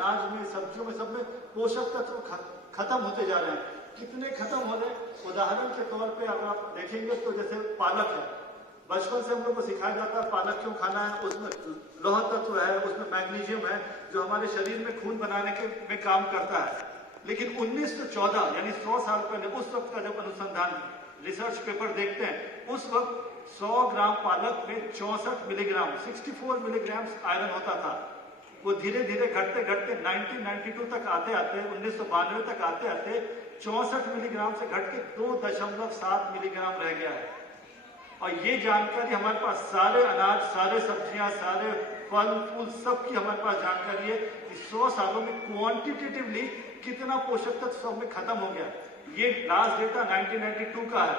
अनाज में, सब्जियों में, सब में पोषक तत्व खत्म होते जा रहे हैं। कितने खत्म हो रहे हैं? उदाहरण के तौर पे अगर आप देखेंगे तो जैसे पालक है, बचपन से हम लोग को सिखाया जाता है पालक क्यों खाना है, उसमें लौह तत्व है, उसमें मैग्नीशियम है जो हमारे शरीर में खून बनाने के में काम करता है। लेकिन 1914 यानी 100 साल पहले, उस वक्त का जब अनुसंधान रिसर्च पेपर देखते हैं, उस वक्त 100 ग्राम पालक में 64 मिलीग्राम 64 मिलीग्राम आयरन होता था। वो धीरे धीरे घटते घटते 1992 तक आते आते 1992 तक आते आते 64 मिलीग्राम से घट के 2.7 मिलीग्राम रह गया है। और ये जानकारी हमारे पास सारे अनाज, सारे सब्जियां, सारे फल फूल सब की हमारे पास जानकारी है कि 100 सालों में क्वांटिटेटिवली कितना पोषक तत्व सब में खत्म हो गया। ये लास्ट डेटा 1992 का है,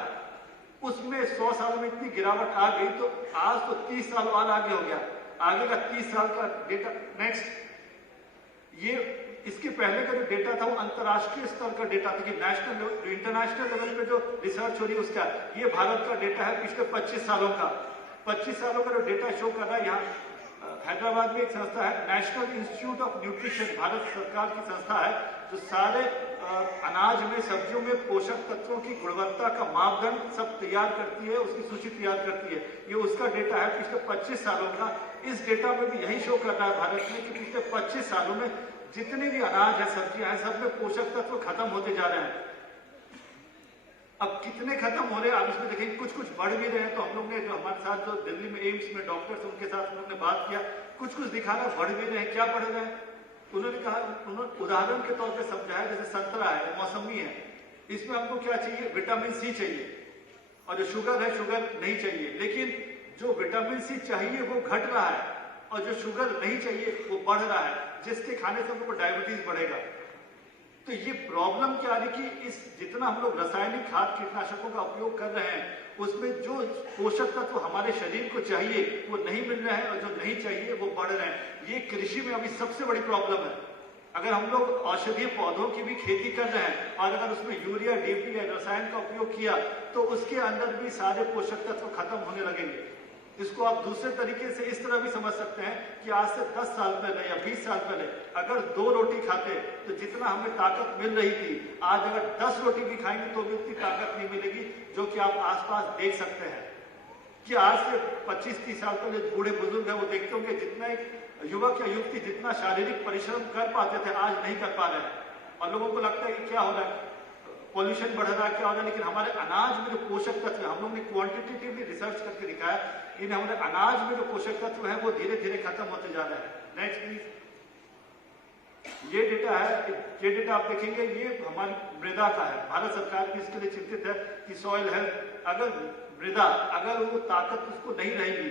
उसमें 100 सालों में इतनी गिरावट आ गई तो आज तो 30 साल और आगे हो गया। आगे का 30 साल का डेटा नेक्स्ट, ये इसके पहले का जो डेटा था वो अंतरराष्ट्रीय स्तर का डेटा था कि नेशनल इंटरनेशनल लेवल पे जो रिसर्च हो रही है उसका। ये भारत का डेटा है पिछले 25 सालों का। 25 सालों का जो डेटा शो कर रहा है, यहाँ हैदराबाद में एक संस्था है national institute of nutrition, Bharat सरकार की संस्था है जो सारे अनाज में, सब्जियों में पोषक तत्वों की गुणवत्ता का मापदंड सब तैयार करती है, उसकी सूची तैयार करती है। ये उसका डेटा है पिछले 25 सालों का। इस डेटा में भी यही शो कर रहा है भारत में कि पिछले 25 सालों में जितने भी अनाज है, सब्जियां हैं, सब में पोषक तत्व खत्म होते जा रहे हैं। अब कितने खत्म हो रहे हैं आप इसमें देखेंगे, कुछ कुछ बढ़ भी रहे हैं। तो हम लोग ने जो हमारे साथ जो दिल्ली में एम्स में डॉक्टर्स, उनके साथ हम लोग ने बात किया, कुछ कुछ दिखा रहा है बढ़ भी रहे हैं। क्या बढ़ रहे हैं? उन्होंने कहा, उन्होंने उदाहरण के तौर पे समझाया, जैसे संतरा है, मौसमी है, इसमें हमको क्या चाहिए? विटामिन सी चाहिए, और जो शुगर है, शुगर नहीं चाहिए। लेकिन जो विटामिन सी चाहिए वो घट रहा है, और जो शुगर नहीं चाहिए वो बढ़ रहा है, जिसके खाने से हम लोग को डायबिटीज बढ़ेगा। तो ये प्रॉब्लम क्या आ रही कि इस जितना हम लोग रासायनिक खाद कीटनाशकों का उपयोग कर रहे हैं, उसमें जो पोषक तत्व हमारे शरीर को चाहिए वो नहीं मिल रहे हैं, और जो नहीं चाहिए वो बढ़ रहे हैं। ये कृषि में अभी सबसे बड़ी प्रॉब्लम है। अगर हम लोग औषधीय पौधों की भी खेती कर रहे हैं और अगर उसमें यूरिया, डीपी या रसायन का उपयोग किया तो उसके अंदर भी सारे पोषक तत्व खत्म होने लगेंगे। इसको आप दूसरे तरीके से इस तरह भी समझ सकते हैं कि आज से 10 साल पहले या 20 साल पहले अगर 2 रोटी खाते तो जितना हमें ताकत मिल रही थी, आज अगर 10 रोटी भी खाएंगे तो भी उतनी ताकत नहीं मिलेगी, जो कि आप आसपास देख सकते हैं। कि आज से 25-30 साल पहले बूढ़े बुजुर्ग हैं, वो देखते होंगे जितना एक युवक या युवती जितना शारीरिक परिश्रम कर पाते थे, आज नहीं कर पा रहे हैं। और लोगों को लगता है कि क्या हो रहा है, पॉल्यूशन बढ़ रहा है, क्या हो रहा है। लेकिन हमारे अनाज में जो पोषक तत्व है, हम लोग ने क्वांटिटेटिवली रिसर्च करके दिखाया, इन हमारे अनाज में जो पोषक तत्व है वो धीरे धीरे खत्म होते जा रहे हैं। Next please. ये डेटा है, ये डेटा आप देखेंगे, ये हमारी मृदा का है। भारत सरकार भी इसके लिए चिंतित है कि सॉइल हेल्थ, अगर मृदा, अगर वो ताकत उसको नहीं रहेगी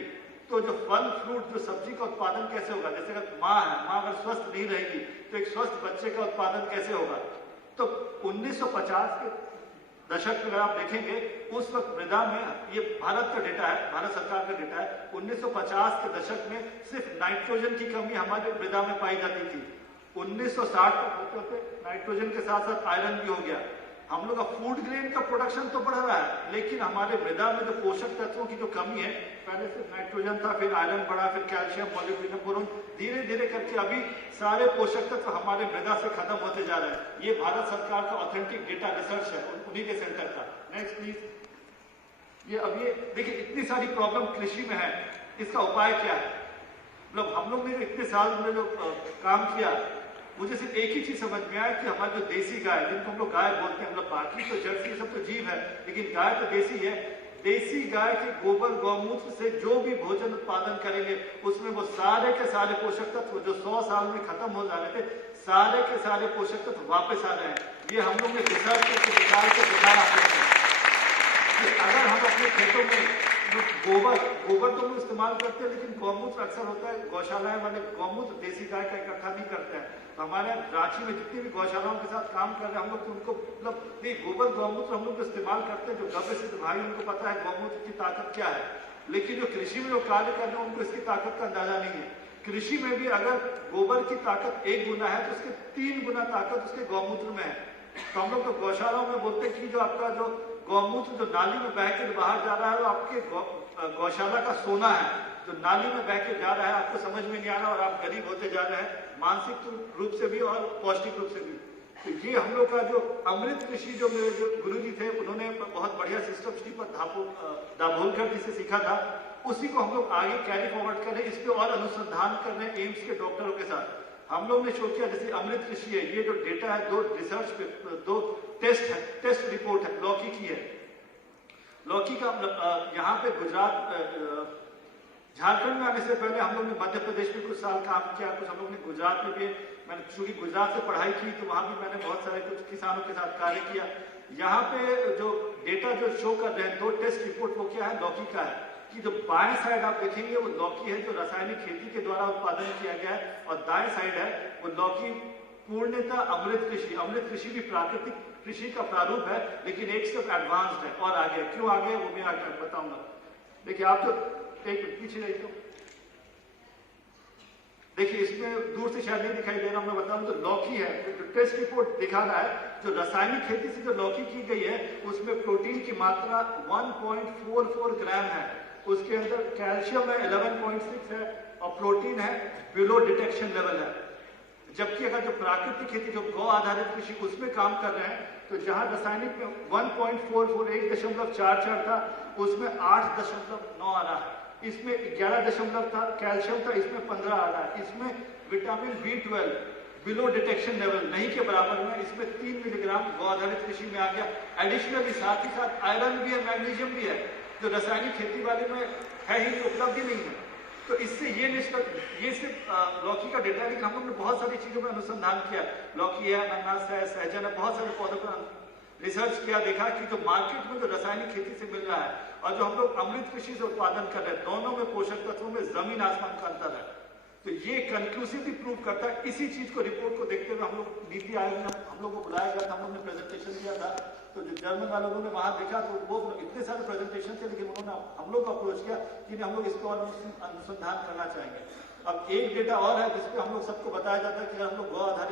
तो जो फल फ्रूट, जो सब्जी का उत्पादन कैसे होगा? जैसे अगर माँ है, माँ अगर स्वस्थ नहीं रहेगी तो एक स्वस्थ बच्चे का उत्पादन कैसे होगा? तो 1950 के दशक में आप देखेंगे, उस वक्त मृदा में, ये भारत का डेटा है, भारत सरकार का डेटा है, 1950 के दशक में सिर्फ नाइट्रोजन की कमी हमारे मृदा में पाई जाती थी। 1960 तक होते नाइट्रोजन के साथ साथ आयरन भी हो गया। हम लोग का फूड ग्रेन का प्रोडक्शन तो बढ़ रहा है, लेकिन हमारे मृदा में जो पोषक तत्वों की जो कमी है, पहले सिर्फ नाइट्रोजन था, फिर आयरन बढ़ा, फिर कैल्शियम, मोलिब्डेनम, बोरोन, धीरे धीरे करके अभी सारे पोषक तत्व हमारे मृदा से खत्म होते जा रहे हैं। ये भारत सरकार का ऑथेंटिक डेटा रिसर्च है, उन्हीं के सेंटर का। Next please. ये अब ये देखिए, इतनी सारी प्रॉब्लम कृषि में है, इसका उपाय क्या है? मतलब हम लोग ने जो इतने साल में जो काम किया, मुझे सिर्फ एक ही चीज समझ में आया कि हमारी जो देसी गाय, जिनको हम लोग गाय बोलते हैं, मतलब बाकी तो जर्सी सब तो जीव है, लेकिन गाय तो देसी है। देसी गाय के गोबर गौमूत्र से जो भी भोजन उत्पादन करेंगे, उसमें वो सारे के सारे पोषक तत्व जो 100 साल में खत्म हो जा रहे थे, सारे के सारे पोषक तत्व वापस आ रहे हैं। ये हम लोग ने रिसर्च करके निकाल के दिखाया कि अगर हम अपने खेतों में गोबर तो हम इस्तेमाल करते हैं, लेकिन गौमूत्र अक्सर होता है, गौशालाएं वाले गौमूत्र देसी गाय का इकट्ठा नहीं करते हैं। तो हमारे रांची में जितनी भी गौशालाओं के साथ काम कर रहे हैं हम लोग, तो उनको मतलब ये गोबर गौमूत्र हम लोग इस्तेमाल करते हैं, जो गव्य सिद्ध भाई, उनको पता है गौमूत्र की ताकत क्या है। लेकिन जो कृषि में जो कार्य कर रहे हैं उनको इसकी ताकत का अंदाजा नहीं है। कृषि में भी अगर गोबर की ताकत 1 गुना है तो उसके 3 गुना ताकत उसके गौमूत्र में है। तो हम लोग तो गौशालाओं में बोलते हैं कि जो आपका जो गौमूत्र जो नाली में बह के बाहर जा रहा है वो आपके गौशाला का सोना है, जो नाली में बह के जा रहा है, आपको समझ में नहीं आ रहा और आप गरीब होते जा रहे हैं। मानसिक रूप से भी और पौष्टिक रूप से भी। तो ये हम लोग का जो अमृत कृषि जो मेरे जो गुरुजी थे उन्होंने बहुत बढ़िया सिस्टम श्रीपद दाभोलकर जी से सीखा था, उसी को हम लोग आगे कैरी फॉरवर्ड कर रहे हैं। इस पे और अनुसंधान कर रहे हैं एम्स के डॉक्टरों के साथ। हम लोग ने सोचा जैसे अमृत कृषि है, ये जो डेटा है, 2 रिसर्च पे 2 टेस्ट है, टेस्ट रिपोर्ट है लौकी की है। लौकी का यहाँ पे गुजरात झारखंड में आने से पहले हम लोग ने मध्य प्रदेश में कुछ साल काम किया, कुछ हम लोग ने गुजरात में भी, मैंने चूंकि गुजरात से पढ़ाई की तो वहां भी मैंने बहुत सारे कुछ किसानों के साथ कार्य किया। यहाँ पे जो डेटा जो शो कर रहे हैं 2 टेस्ट रिपोर्ट, वो क्या है, लौकी का है कि जो बाएं साइड आप देखेंगे वो लौकी है जो रासायनिक खेती के द्वारा उत्पादन किया गया है, और दाएं साइड है वो लौकी पूर्णतः अमृत कृषि। अमृत कृषि भी प्राकृतिक कृषि का प्रारूप है, लेकिन एक स्टेप एडवांस्ड है और आगे। क्यों आगे वो मैं आगे बताऊंगा। देखिए आप जो एक पीछे देखो, देखिए इसमें दूर से शायद नहीं दिखाई दे रहा, मैं बताऊं तो लौकी है, जो टेस्ट रिपोर्ट दिखा रहा है जो रासायनिक खेती से जो लौकी की गई है उसमें प्रोटीन की मात्रा 1.44 ग्राम है, उसके अंदर कैल्शियम है 11.6 है और प्रोटीन है बिलो डिटेक्शन लेवल है। जबकि अगर जो प्राकृतिक खेती जो गौ आधारित कृषि उसमें काम कर रहे हैं तो जहां रासायनिक में 1.44 1.44 था, उसमें 8.9 आ रहा है, इसमें 11 था कैल्शियम था, इसमें 15 आ रहा है, इसमें vitamin B12 below detection level नहीं के बराबर में, इसमें 3 मिलीग्राम गौ आधारित कृषि में आ गया। एडिशनली साथ ही साथ आयरन भी है, मैग्नीशियम भी है, जो रासायनिक खेती वाले में है ही उपलब्ध ही नहीं है। तो इससे ये सिर्फ लौकी का डेटा है, लेकिन हम लोग ने बहुत सारी चीजों में अनुसंधान किया। लौकी है, अनानास है, सहजन है, बहुत सारे पौधों पर रिसर्च किया, देखा कि जो मार्केट में जो रासायनिक खेती से मिल रहा है और जो हम लोग अमृत कृषि से उत्पादन कर रहे हैं, दोनों में पोषक तत्वों में जमीन आसमान का अंतर है। तो ये कंक्लूसिवली प्रूव करता है। इसी चीज को रिपोर्ट को देखते हुए हम लोग नीति आयोग में हम लोग को बुलाया गया था, हम लोग ने प्रेजेंटेशन दिया था। तो जो जर्मन वालों ने वहां देखा तो वो इतने सारे प्रेजेंटेशन थे, लेकिन उन्होंने हम लोग को अप्रोच किया कि हम लोग इसको और अनुसंधान करना चाहेंगे। अब एक डेटा और है जिसपे हम लोग सबको बताया जाता है कि हम लोग गौ आधारित